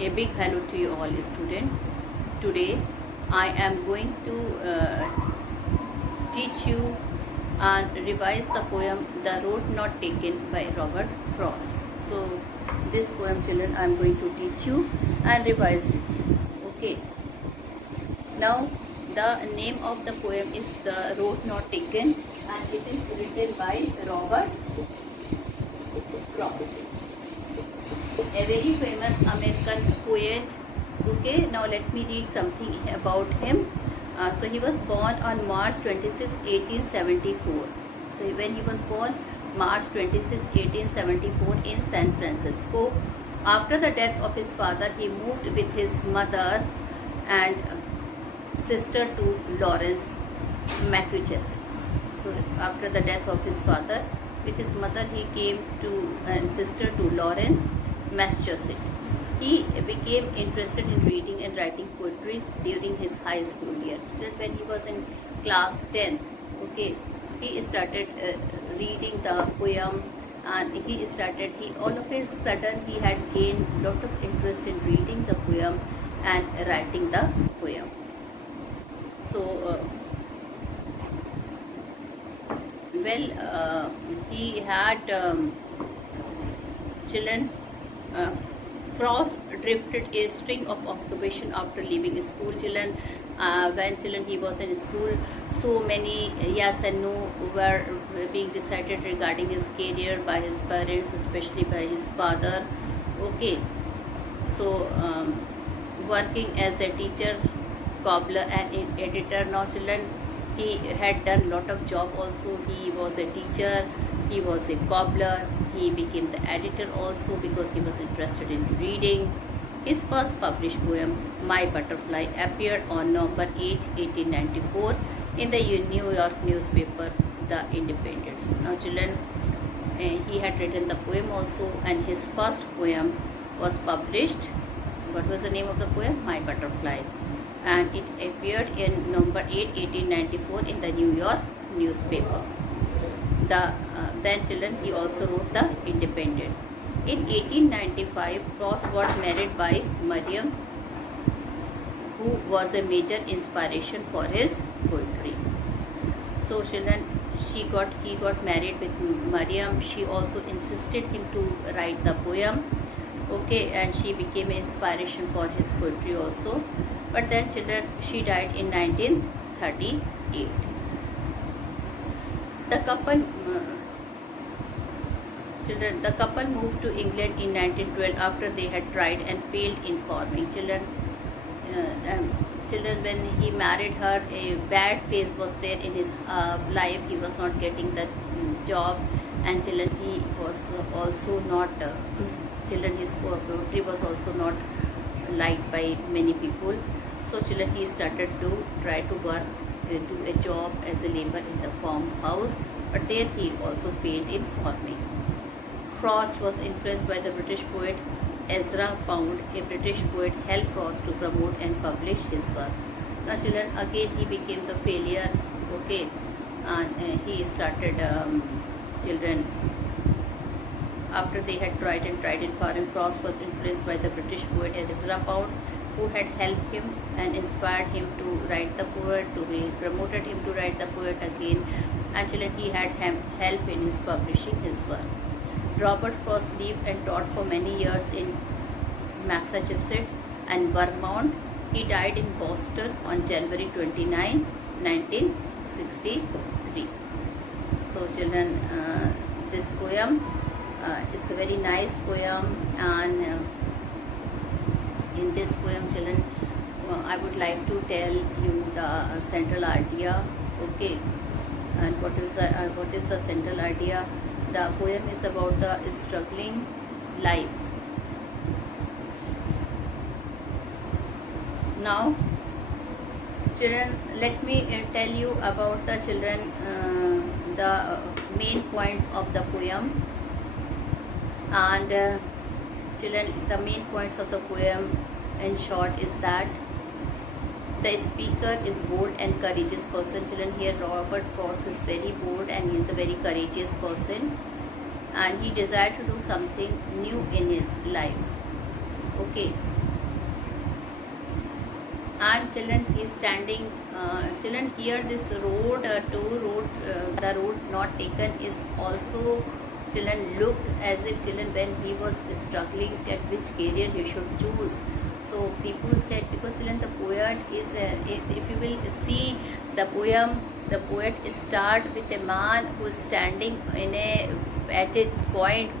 A big hello to you all students. Today I am going to teach you and revise the poem The Road Not Taken by Robert Frost. So this poem children I am going to teach you and revise it. Okay. Now the name of the poem is The Road Not Taken and it is written by Robert Frost, a very famous American poet. Okay, now let me read something about him. So he was born on March 26, 1874. So when he was born, March 26, 1874 in San Francisco. After the death of his father, he moved with his mother and sister to Lawrence, Massachusetts. So after the death of his father, with his mother he came to and sister to Lawrence, Massachusetts. He became interested in reading and writing poetry during his high school year. So when he was in class 10, okay, he started reading the poem, and all of a sudden he had gained lot of interest in reading the poem and writing the poem. So he had children. Frost drifted a string of occupation after leaving school. Children, when children he was in school, so many yes and no were being decided regarding his career by his parents, especially by his father. Okay, so working as a teacher, cobbler, and editor. Now, children, he had done lot of job also. He was a teacher, he was a cobbler, he became the editor also because he was interested in reading. His first published poem, My Butterfly, appeared on November 8, 1894 in the New York newspaper, The Independent. Now, children, he had written the poem also, and his first poem was published. What was the name of the poem? My Butterfly. And it appeared in November 8, 1894 in the New York newspaper. Then children, he also wrote The Independent. In 1895, Frost got married by Mariam, who was a major inspiration for his poetry. So children, he got married with Mariam. She also insisted him to write the poem. Okay, and she became an inspiration for his poetry also. But then children, she died in 1938. The couple moved to England in 1912 after they had tried and failed in farming. Children, when he married her, a bad phase was there in his life. He was not getting the job, and children, he was also not. Children, his poetry was also not liked by many people. So children, he started to try to work, do a job as a labor in the farmhouse, but there he also failed in farming. Frost was influenced by the British poet Ezra Pound. A British poet helped Frost to promote and publish his work. Now children, again he became the failure, okay, and he started children. After they had tried in farming, Frost was influenced by the British poet Ezra Pound, who had helped him and inspired him to write the poet, he promoted him to write the poet again, and children, he had help in his publishing his work. Robert Frost lived and taught for many years in Massachusetts and Vermont. He died in Boston on January 29, 1963. So children, this poem is a very nice poem, and in this poem children, I would like to tell you the central idea. Okay, and what is the central idea? The poem is about the struggling life. Now children, let me tell you about the children the main points of the poem. And children, the main points of the poem in short is that the speaker is bold and courageous person. Children, here Robert Frost is very bold and he is a very courageous person, and he desired to do something new in his life. Okay, and children is standing. Children here this road, the road not taken is also. Children looked as if children when he was struggling at which career he should choose. So people said, because children the poet is if you will see the poem, the poet start with a man who is standing in a at a point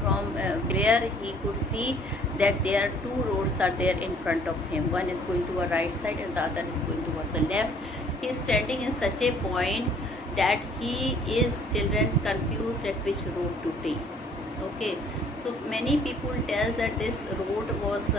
from where he could see that there are two roads are there in front of him. One is going to a right side and the other is going towards the left. He is standing in such a point that he is children confused at which road to take. Okay, so many people tells that this road was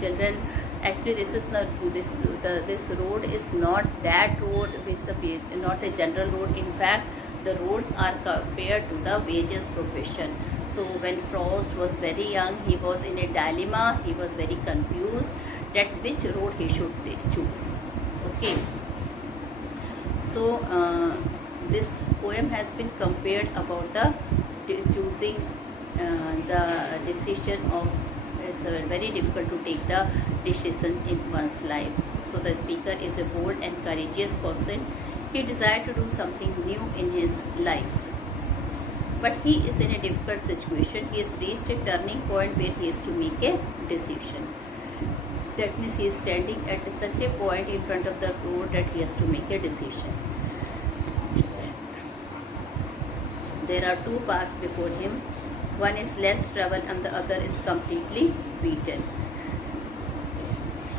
children. Actually, this is not this road is not that road which is not a general road. In fact, the roads are compared to the wages profession. So when Frost was very young, he was in a dilemma. He was very confused that which road he should choose. Okay. So this poem has been compared about the choosing the decision of. It's very difficult to take the decision in one's life. So the speaker is a bold and courageous person. He desired to do something new in his life. But he is in a difficult situation. He has reached a turning point where he has to make a decision. That means he is standing at such a point in front of the road that he has to make a decision. There are two paths before him. One is less travel and the other is completely beaten.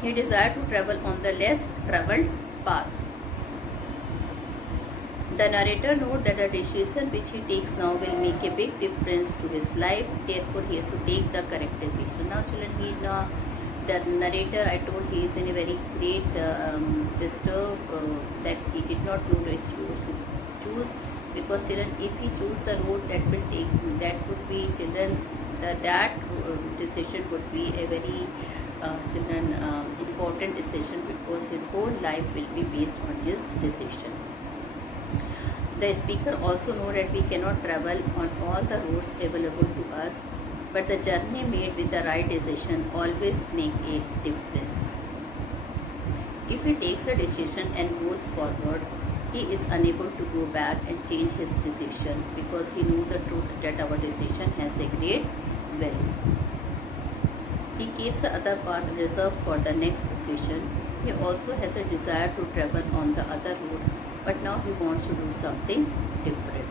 He desired to travel on the less traveled path. The narrator notes that the decision which he takes now will make a big difference to his life. Therefore, he has to take the correct decision. Now, children, the narrator, I told he is in a very great disturb that he did not know which road to choose, because children, if he choose the road that will take, that would be children, that decision would be a very children important decision, because his whole life will be based on his decision. The speaker also knows that we cannot travel on all the roads available to us, but the journey made with the right decision always make a difference. If he takes a decision and goes forward, he is unable to go back and change his decision, because he knows the truth that our decision has a great value. He keeps the other path reserved for the next occasion. He also has a desire to travel on the other road, but now he wants to do something different.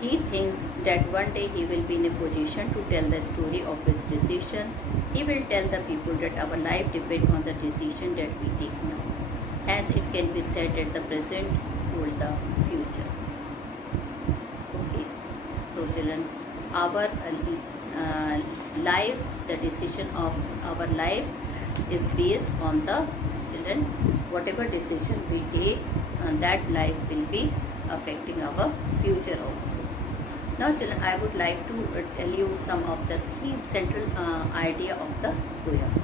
He thinks that one day he will be in a position to tell the story of his decision. He will tell the people that our life depends on the decision that we take now. Hence, it can be said that the present hold the future. Okay. So, children, our life, the decision of our life is based on the children. Whatever decision we take, that life will be affecting our future also. Now, children, I would like to tell you some of the three central idea of the poem.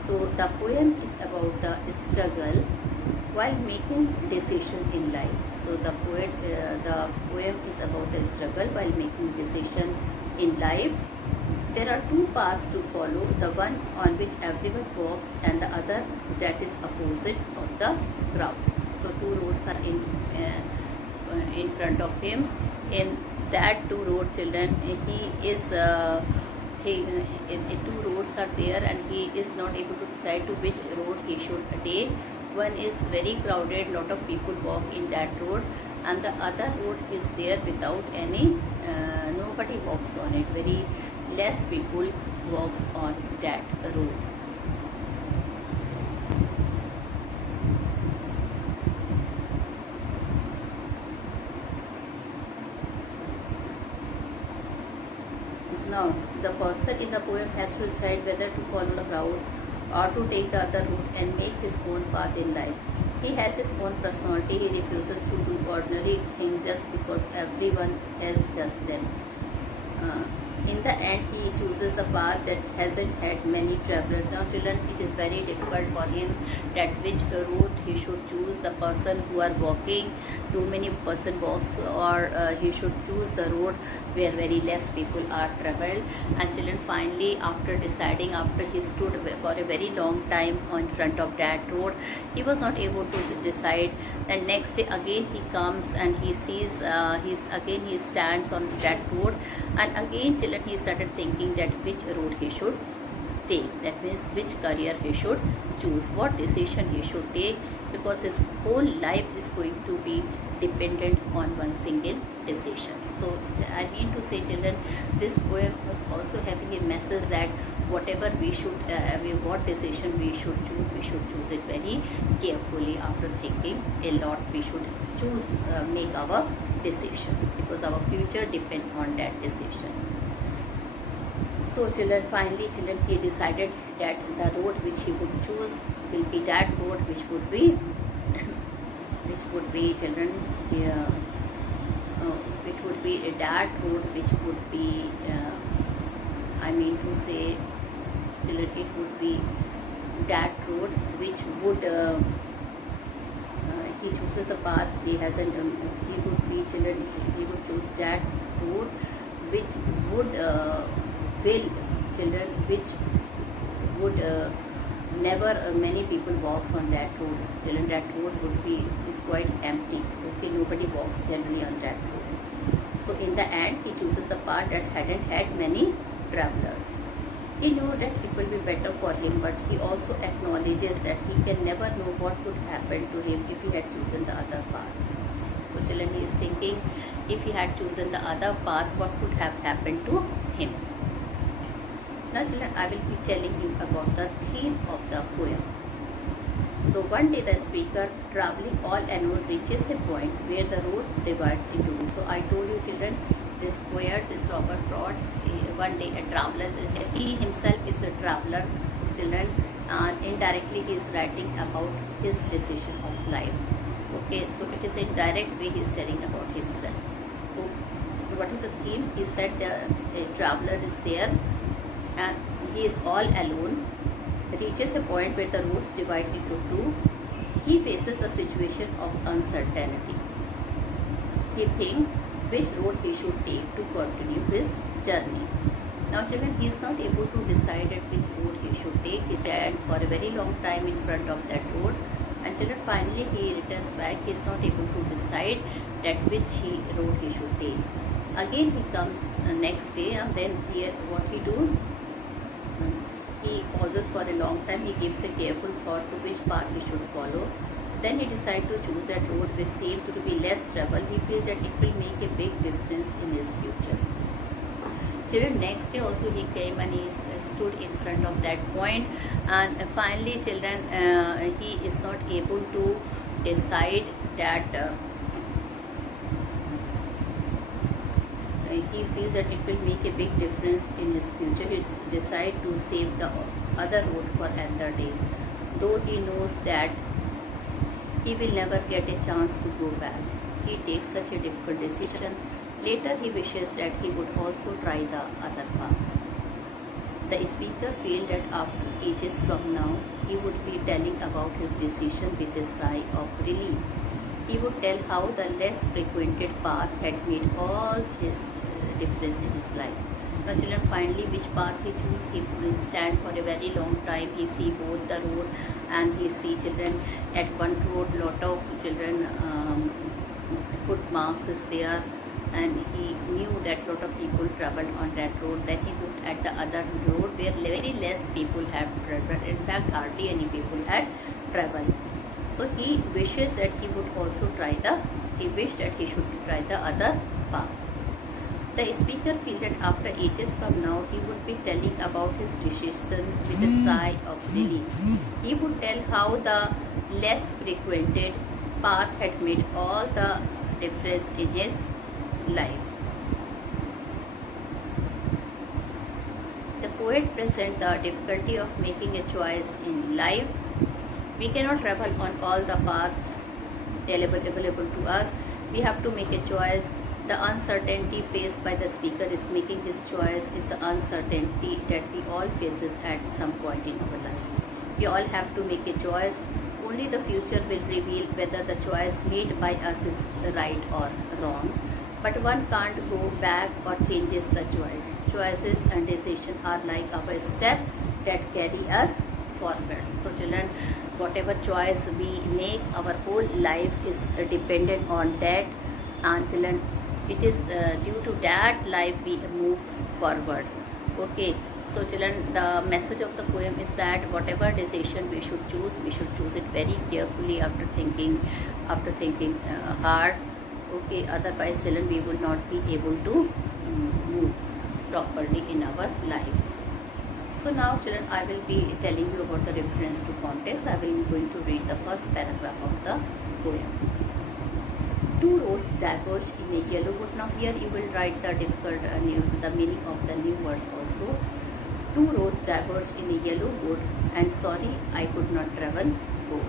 So, the poem is about the struggle while making decision in life. So, the poem is about the struggle while making decision in life. There are two paths to follow, the one on which everyone walks and the other that is opposite of the crowd. So two roads are in front of him. In that two road, children, he is two roads are there and he is not able to decide to which road he should take. One is very crowded, lot of people walk in that road, and the other road is there without any nobody walks on it. Very less people walks on that road. Now, the person in the poem has to decide whether to follow the crowd or to take the other route and make his own path in life. He has his own personality. He refuses to do ordinary things just because everyone else does them. in the end he chooses the path that hasn't had many travelers. Now children, it is very difficult for him that which route he should choose. The person who are walking, too many person walks, or he should choose the road where very less people are traveled. And children, finally after deciding, after he stood for a very long time in front of that road, he was not able to decide. And next day again he comes and he sees, he stands on that road, and again children he started thinking that which road he should take, that means which career he should choose, what decision he should take, because his whole life is going to be dependent on one single decision. So I mean to say children, this poem was also having a message that whatever we should, what decision we should choose it very carefully. After thinking a lot, we should choose, make our decision, because our future depend on that decision. So children, finally children, he decided that the road which he would choose will be that road which would be children, it would be that road which would be, I mean to say children, it would be that road which would, he chooses a path, he has an, he would be children, he would choose that road which would, will children, which would, never many people walks on that road. Children, that road would be, is quite empty. Okay, nobody walks generally on that road. So in the end he chooses the path that hadn't had many travelers. He knew that it will be better for him, but he also acknowledges that he can never know what would happen to him if he had chosen the other path. So children, he is thinking, if he had chosen the other path, what would have happened to him. Now children, I will be telling you about the theme of the poem. So one day the speaker, traveling all alone, reaches a point where the road divides into two. So I told you children, this poet, this Robert Frost, one day a traveler, he himself is a traveler children, and indirectly he is writing about his decision of life. Okay, so it is in direct way he is telling about himself. So what is the theme? He said a traveler is there and he is all alone, reaches a point where the roads divide into two. He faces the situation of uncertainty. He thinks which road he should take to continue his journey. Now children, he is not able to decide at which road he should take. He stands for a very long time in front of that road, and children, finally he returns back. He is not able to decide that which road he should take. Again he comes next day, and then here what he do? He pauses for a long time. He gives a careful thought to which path he should follow. Then he decides to choose that road which seems to be less trouble. He feels that it will make a big difference in his future. Children, next day also he came and he stood in front of that point, and finally children, he is not able to decide that, he feels that it will make a big difference in his future. He decides to save the other road for another day, though he knows that he will never get a chance to go back. He takes such a difficult decision. Later he wishes that he would also try the other path. The speaker feels that after ages from now, he would be telling about his decision with a sigh of relief. He would tell how the less frequented path had made all his difference in his life. Now children, finally which path he choose? He will stand for a very long time. He see both the road, and he see children at one road lot of children, footmarks is there, and he knew that lot of people traveled on that road. Then he looked at the other road where very less people had traveled. In fact, hardly any people had traveled. So he wishes that he would also try he wished that he should try the other path. The speaker feels that after ages from now, he would be telling about his decision with a sigh of relief. He would tell how the less frequented path had made all the difference in his life. The poet presents the difficulty of making a choice in life. We cannot travel on all the paths available to us. We have to make a choice The uncertainty faced by the speaker is making his choice is the uncertainty that we all faces at some point in our life. We all have to make a choice. Only the future will reveal whether the choice made by us is right or wrong. But one can't go back or changes the choice. Choices and decisions are like our step that carry us forward. So children, whatever choice we make, our whole life is dependent on that. And children, it is due to that life we move forward. Okay, so children, the message of the poem is that whatever decision we should choose it very carefully after thinking hard. Okay, otherwise children, we will not be able to move properly in our life. So now children, I will be telling you about the reference to context. I will be going to read the first paragraph of the poem. Two roads diverge in a yellow wood. Now here you will write the difficult the meaning of the new words also. Two roads diverge in a yellow wood, and sorry I could not travel both.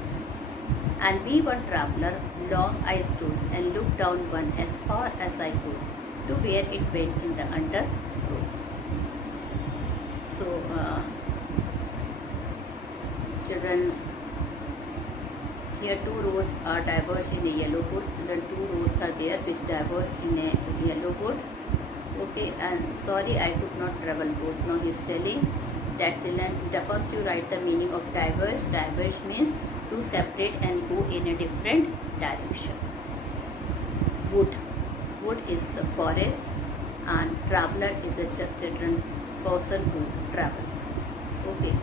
And we one traveller, long I stood and looked down one as far as I could to where it went in the under road. So children, here two roads are diverged in a yellow wood. Children, two roads are there which diverge in a yellow wood. Okay, and sorry I could not travel both. Now he is telling that children, the first you write the meaning of diverge. Diverge means to separate and go in a different direction. Wood. Wood is the forest, and traveler is a children person who travel. Okay,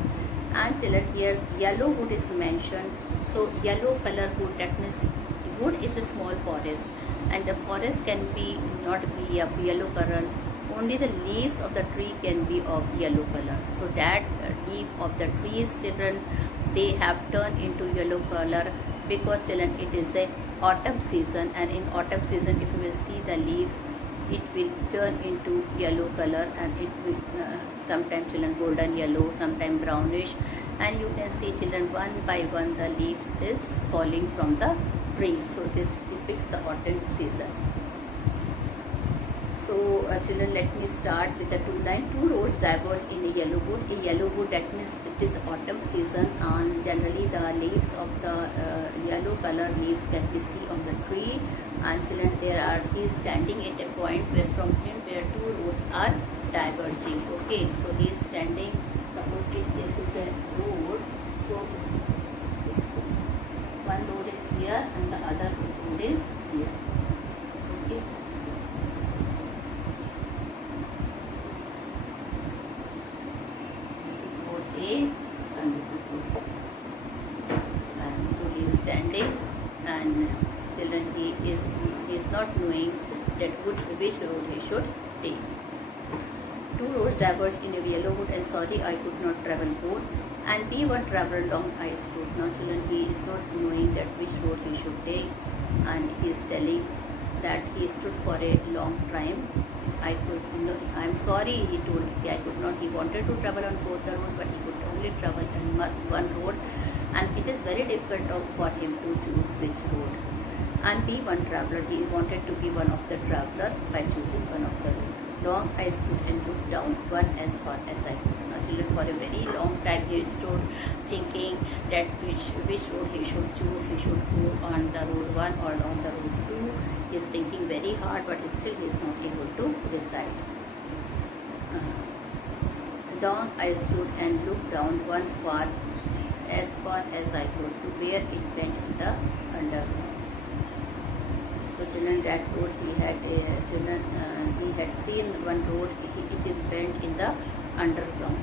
and children, here yellow wood is mentioned. So yellow color wood, that means wood is a small forest, and the forest can be not be of yellow color. Only the leaves of the tree can be of yellow color. So that leaf of the trees, children, they have turned into yellow color because children, it is a autumn season, and in autumn season, if you will see the leaves, it will turn into yellow color, and it will sometimes children golden yellow, sometimes brownish, and you can see children one by one the leaf is falling from the tree. So this depicts the autumn season. So children, let me start with the two line. Two roads diverge in a yellow wood. A yellow wood, that means it is autumn season, and generally the leaves of the yellow color leaves can be seen on the tree. And children, he is standing at a point where from him where two roads are diverging. Okay, so he is standing. Suppose if this is a road, so one road is here and the other road is here. Okay. This is road A and this is road B. And so he is standing, and children, he is not knowing that which road he should take. Two roads diverge in a yellow wood, and sorry I could not travel both. And we one traveller long I stood. Now children, he is not knowing that which road he should take, and he is telling that he stood for a long time. I'm sorry, he told. I could not. He wanted to travel on both the road, but he could only travel on one road, and it is very difficult for him to choose which road. And be one traveller. He wanted to be one of the traveller by choosing one of the road. Long I stood and looked down one as far as I could. Now children, for a very long time he stood thinking that which road he should choose. He should go on the road 1 or on the road 2. He is thinking very hard, but still he is not able to decide. Long I stood and looked down one as far as I could to where it went in the underground. So children, that road he had he had seen one road. It is bent in the underground.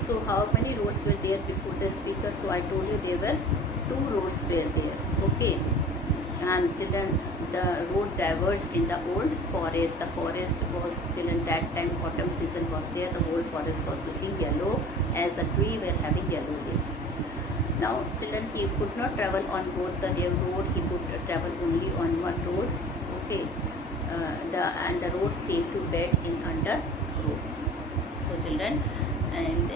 So how many roads were there before the speaker? So I told you there were two roads were there. Okay, and children, the road diverged in the old forest. The forest was still in that time autumn season was there. The whole forest was looking yellow as the tree were having yellow leaves. Now children, he could not travel on both the road. He could travel only on one road. Okay, the road seemed to bed in under road. So children, And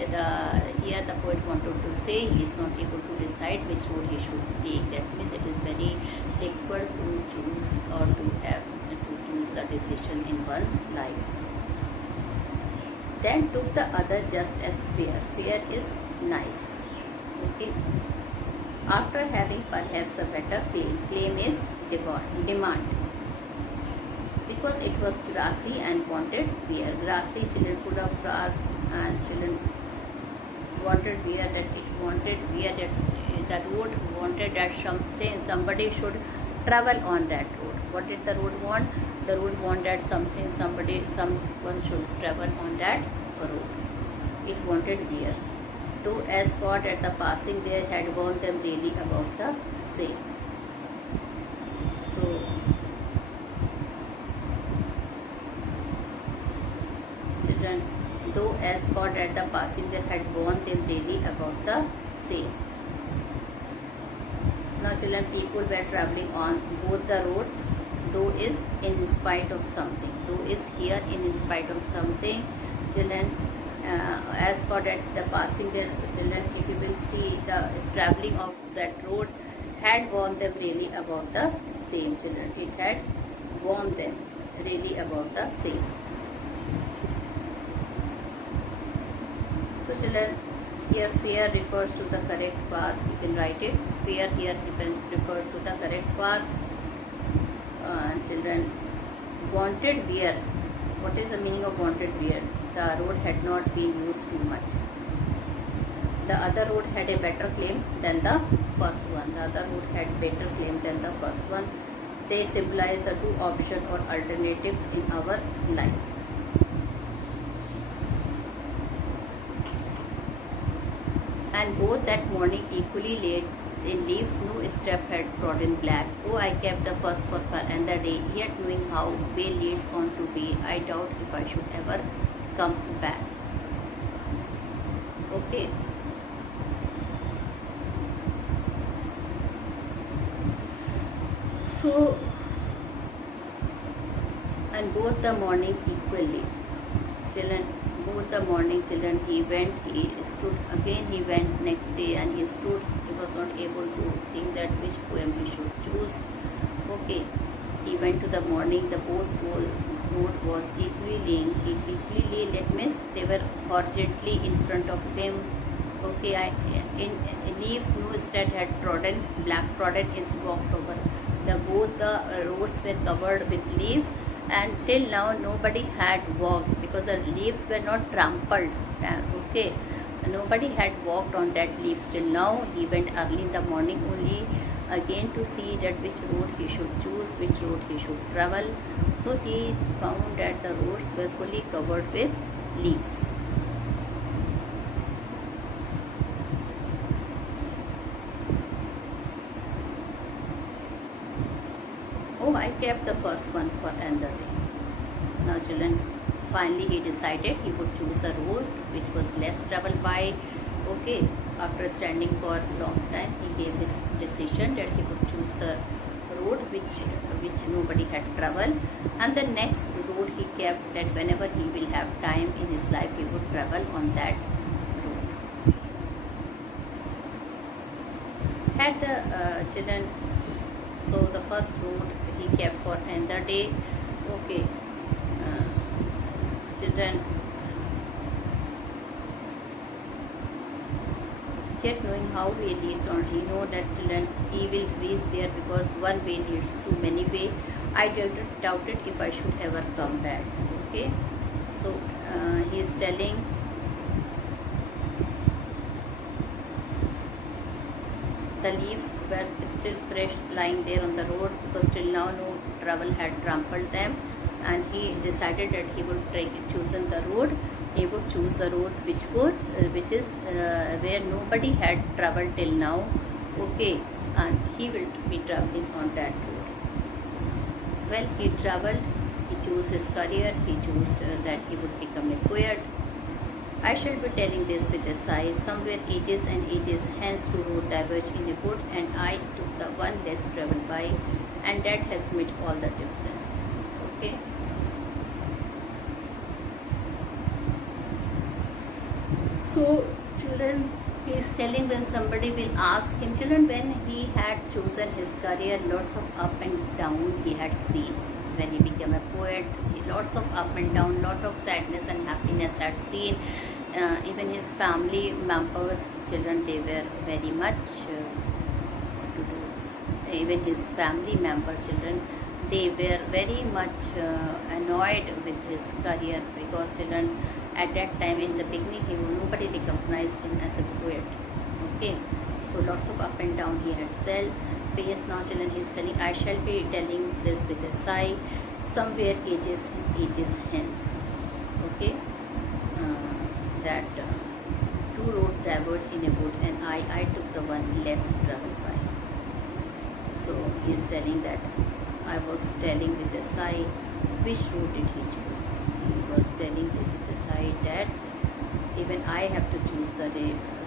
here the poet wanted to say he is not able to decide which road he should take. That means it is very difficult to choose or to choose the decision in one's life. Then took the other just as fair. Fair is nice. Okay. After having perhaps a better claim. Claim is demand. Because it was grassy and wanted wear. Grassy, children full of grass, and children wanted wear, that it wanted wear, that road wanted that somebody should travel on that road. What did the road want? The road wanted someone should travel on that road. It wanted wear. Though as for at the passing there had warned them really about the same. So children, though as for at the passing there had warned them daily about the same. Now children, people were traveling on both the roads. Though is in spite of something. Though is here in spite of something. Children, as for that the passing there, children, if you will see the traveling of that road had warned them really about the same. Children, it had warned them really about the same. So children, here fear refers to the correct path. You can write it. Fear here refers to the correct path. Children, wanted wear. What is the meaning of wanted wear? The road had not been used too much. The other road had a better claim than the first one. The other road had better claim than the first one. They symbolize the two options or alternatives in our life. And both that morning equally laid in leaves, no step had trodden black. Oh, I kept the first for another day, yet knowing how way leads on to way, I doubt if I should ever come back. Okay. So, and both the morning equally. Children, both the morning, children, he stood again, he went next day and he stood. He was not able to think that which poem he should choose. Okay, he went to the morning, the both road was equally laying. That means they were horizontally in front of him. Okay, in leaves no step had trodden, black trodden is walked over. Both the roads were covered with leaves, and till now nobody had walked because the leaves were not trampled. Okay, nobody had walked on that leaves till now. He went early in the morning only again to see that which road he should choose, which road he should travel. So he found that the roads were fully covered with leaves. Oh, I kept the first one for another day. Now children, finally he decided he would choose the road which was less traveled by. Okay, after standing for a long time, he gave his decision that he would choose the road which nobody had traveled, and the next road he kept, that whenever he will have time in his life, he would travel on that road. Had the children, so the first road he kept for another day. Okay, children, yet knowing how way leads on, he know that children he will reach there because one way leads to many way. I doubted if I should ever come back. Okay, so he is telling the leaves were still fresh lying there on the road because till now no travel had trampled them, and he decided that he would choose the road. He would choose the road which is where nobody had traveled till now. Okay, and he will be traveling on that road. Well, he traveled, he chose his career, he chose that he would become a poet. I shall be telling this with a sigh. Somewhere ages and ages hence two roads diverge in a wood, and I took the one less travelled by, and that has made all the difference. Okay. So children, he is telling when somebody will ask him, children, when he had chosen his career, lots of up and down he had seen. When he became a poet, lots of up and down, lot of sadness and happiness had seen. Even his family members, children, they were very much what to do. Even his family members, children, they were very much annoyed with his career, because children, at that time in the beginning, nobody recognized him as a poet. Okay, so lots of up and down he had said. Face now, children, he is telling, I shall be telling this with a sigh, somewhere ages and ages hence. Okay, that two road diverged in a wood, and I took the one less traveled by. So he is telling that I was telling with a sigh, which road did he choose? He was telling with a sigh that even I have to choose the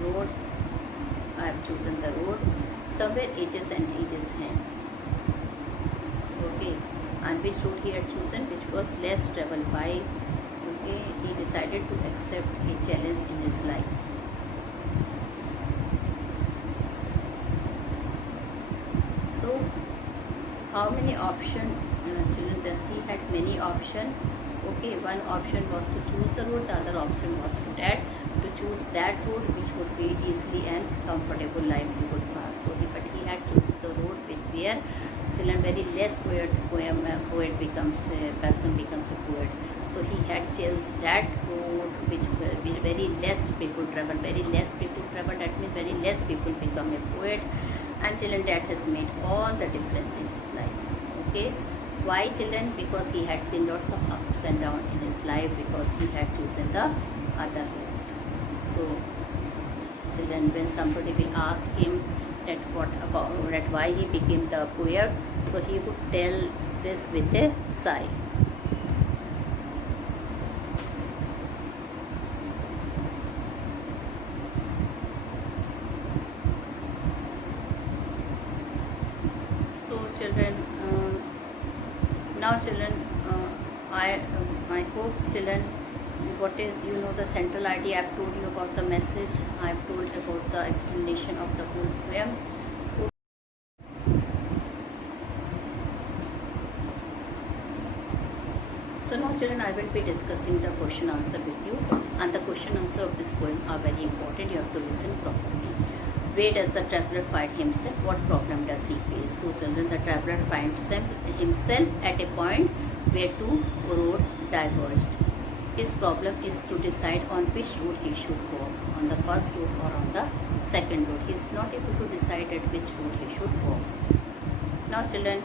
road. I have chosen the road, somewhere ages and ages hence. Okay, and which road he had chosen, which was less traveled by. Okay, he decided to accept a challenge in his life. So, how many options, children? He had many options. Okay, one option was to choose the road, the other option was to choose that road which would be easily and comfortable life he would pass. So, but he had choose the road with where, children, very less poet becomes a person becomes a poet. So he had chose that road which very less people travel, very less people travel. That means very less people become a poet, and children, that has made all the difference in his life. Okay, why, children? Because he had seen lots of ups and downs in his life, because he had chosen the other road. So children, when somebody will ask him that what about that why he became the poet, so he would tell this with a sigh. So children, now children, I hope, children, what is, the central idea. I've told you about the message, I've told about the explanation of the whole poem. So now children, I will be discussing the question answer with you, and the question answer of this poem are very important. You have to listen properly. Where does the traveler find himself? What problem does he face? So children, the traveler finds himself at a point where two roads diverged. His problem is to decide on which road he should walk, on the first road or on the second road. He is not able to decide at which road he should walk. Now children,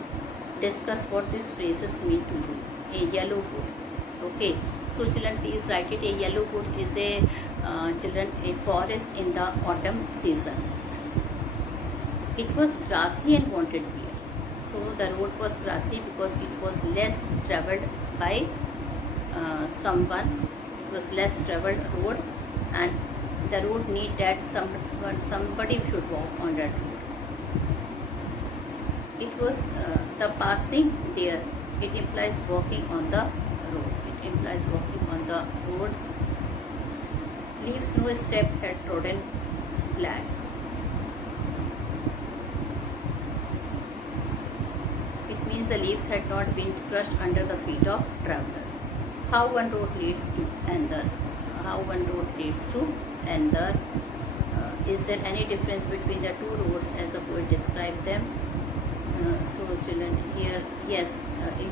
discuss what these phrases mean to you. A yellow wood. Okay, so children, please write it. A yellow wood is a children, a forest in the autumn season. It was grassy and wanted beer. So the road was grassy because it was less travelled by someone. It was less travelled road, and the road need that somebody should walk on that road. It was the passing there. It implies walking on the road. It implies walking on the road. Leaves no step had trodden flat. It means the leaves had not been crushed under the feet of traveler. How one road leads to another. How one road leads to another. Is there any difference between the two roads as the poet described them? So children, here, yes, in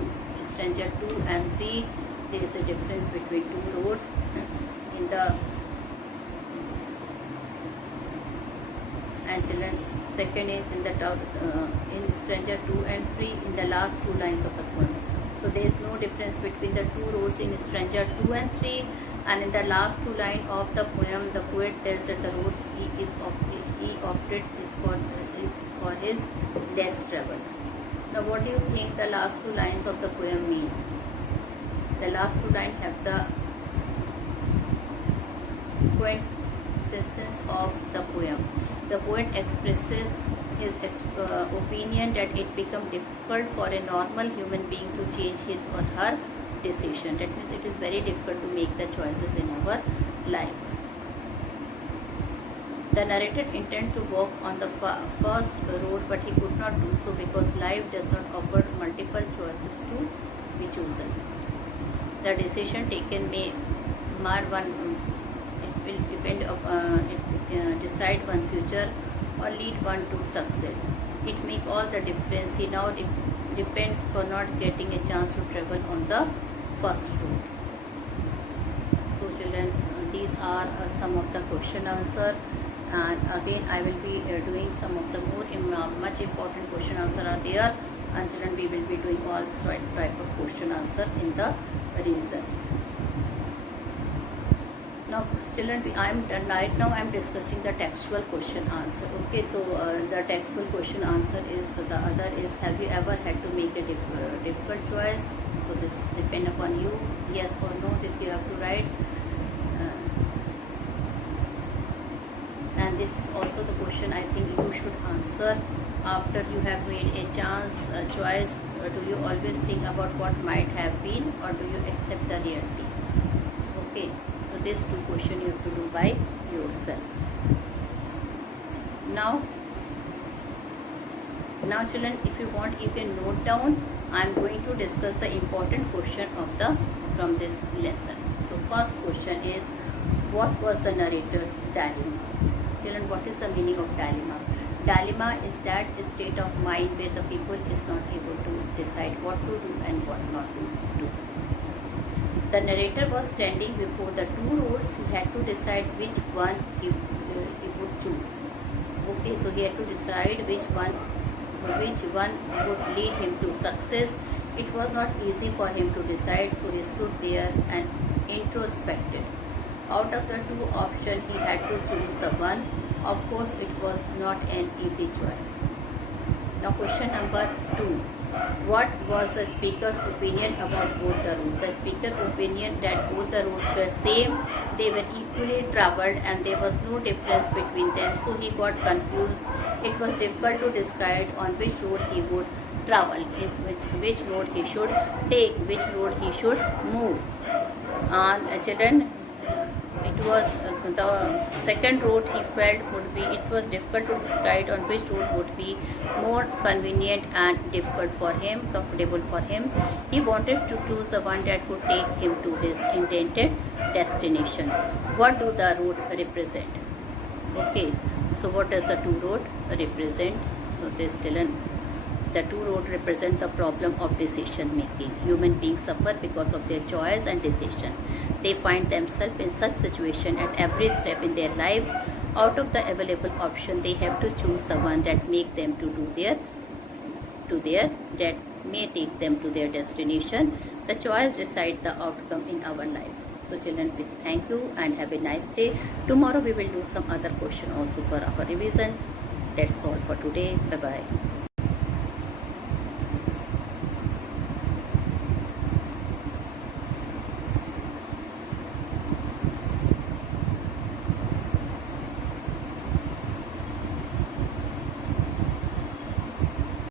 stanza 2 and 3, there is a difference between two roads. In the and children, second is in the in stanza 2 and 3, in the last two lines of the poem. So there is no difference between the two roads in stanza 2 and 3, and in the last two lines of the poem, the poet tells that the road he opted is for his less travel. Now what do you think the last two lines of the poem mean? The last two lines have the quintessence of the poem. The poet expresses his opinion that it becomes difficult for a normal human being to change his or her decision. That means it is very difficult to make the choices in our life. The narrator intended to walk on the first road, but he could not do so because life does not offer multiple choices to be chosen. The decision taken may mar one. It will depend decide one future or lead one to success. It make all the difference. He now depends for not getting a chance to travel on the first road. So children, these are some of the question answer, and again I will be doing some of the more much important question answer are there, and children we will be doing all type of question answer in the revision. Now children, I am done right now. I am discussing the textual question answer. Okay, so the textual question answer is the other is, have you ever had to make a difficult choice? So this depend upon you, yes or no, this you have to write. And this is also the question I think you should answer after you have made a choice. Do you always think about what might have been, or do you accept the reality? Okay, so these two questions you have to do by yourself. Now children, if you want you can note down. I am going to discuss the important question from this lesson. So first question is, what was the narrator's dilemma? Children, what is the meaning of dilemma? Dilemma is that state of mind where the people is not able to decide what to do and what not to do. The narrator was standing before the two roads. He had to decide which one he would choose. Okay, so he had to decide which one would lead him to success. It was not easy for him to decide, so he stood there and introspected. Out of the two options, he had to choose the one. Of course, it was not an easy choice. Now question number 2. What was the speaker's opinion about both the routes? The speaker's opinion that both the routes were same, they were equally travelled and there was no difference between them, so he got confused. It was difficult to decide on which road he would travel, which road he should take, which road he should move. And children, it was the second road he felt would be, it was difficult to decide on which road would be more convenient and comfortable for him. He wanted to choose the one that would take him to his intended destination. What do the road represent? Okay, so what does the two road represent? So this children, the two road represent the problem of decision making. Human beings suffer because of their choice and decision. They find themselves in such situation at every step in their lives. Out of the available option, they have to choose the one that make them that may take them to their destination. The choice decides the outcome in our life. So children, thank you and have a nice day. Tomorrow we will do some other question also for our revision. That's all for today. Bye bye.